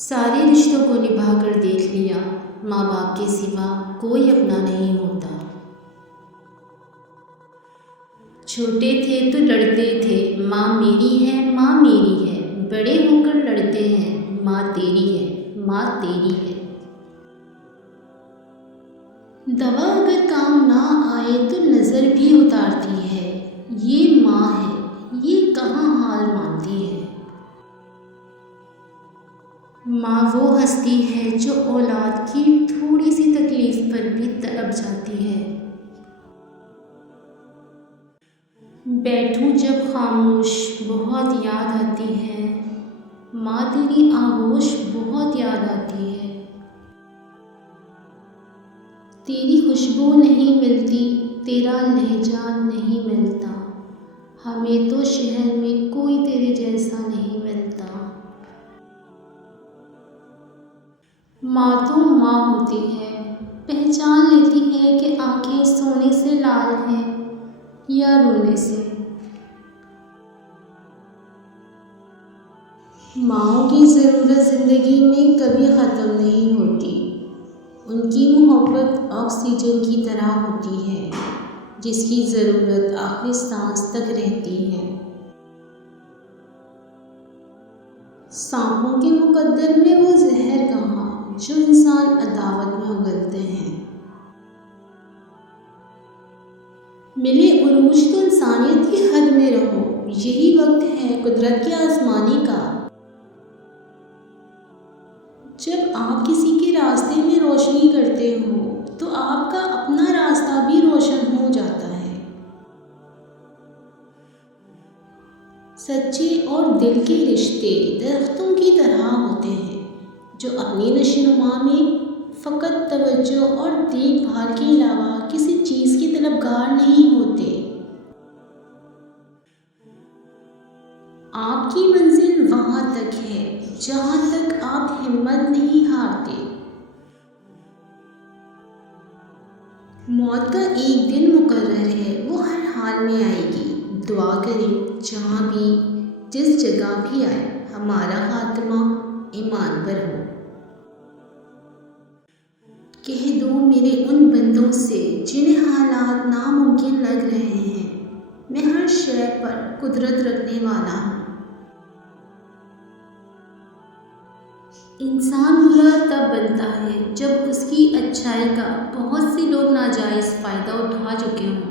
सारे रिश्तों को निभा कर देख लिया, माँ बाप के सिवा कोई अपना नहीं होता। छोटे थे तो लड़ते थे, माँ मेरी है, माँ मेरी है। बड़े होकर लड़ते हैं, माँ तेरी है, माँ तेरी है। दवा अगर काम ना आए तो नज़र भी उतारती है। ये माँ है, ये कहाँ हाल मानती है। माँ वो हस्ती है जो औलाद की थोड़ी सी तकलीफ पर भी तड़प जाती है। बैठूं जब खामोश बहुत याद आती है, माँ तेरी आगोश बहुत याद आती है। तेरी खुशबू नहीं मिलती, तेरा लहजा नहीं मिलता, हमें तो शहर में कोई तेरे जैसा नहीं मिलता। माँ तो माँ होती है, पहचान लेती है कि आंखें सोने से लाल हैं या रोने से। माँओं की ज़रूरत ज़िंदगी में कभी ख़त्म नहीं होती। उनकी मोहब्बत ऑक्सीजन की तरह होती है, जिसकी ज़रूरत आखिरी सांस तक रहती है। सांपों के मुकद्दर में वो जहर कहाँ जो इंसान अदावत में उगलते हैं। मिले उरूज तो इंसानियत की हद में रहो, यही वक्त है कुदरत के आजमाने का। जब आप किसी के रास्ते में रोशनी करते हो तो आपका अपना रास्ता भी रोशन हो जाता है। सच्चे और दिल के रिश्ते दरख्तों की तरह होते हैं, जो अपनी नशोनुमा में फ़कत तवज्जो और देखभाल के अलावा किसी चीज़ की तलबगार नहीं होते। आपकी मंजिल वहाँ तक है जहाँ तक आप हिम्मत नहीं हारते। मौत का एक दिन मुकर्रर है, वो हर हाल में आएगी। दुआ करें जहाँ भी जिस जगह भी आए हमारा खात्मा ईमान पर हो। कह दो मेरे उन बंदों से जिन्हें हालात नामुमकिन लग रहे हैं, मैं हर शय पर कुदरत रखने वाला हूँ। इंसान बुरा तब बनता है जब उसकी अच्छाई का बहुत से लोग नाजायज़ फ़ायदा उठा चुके हों।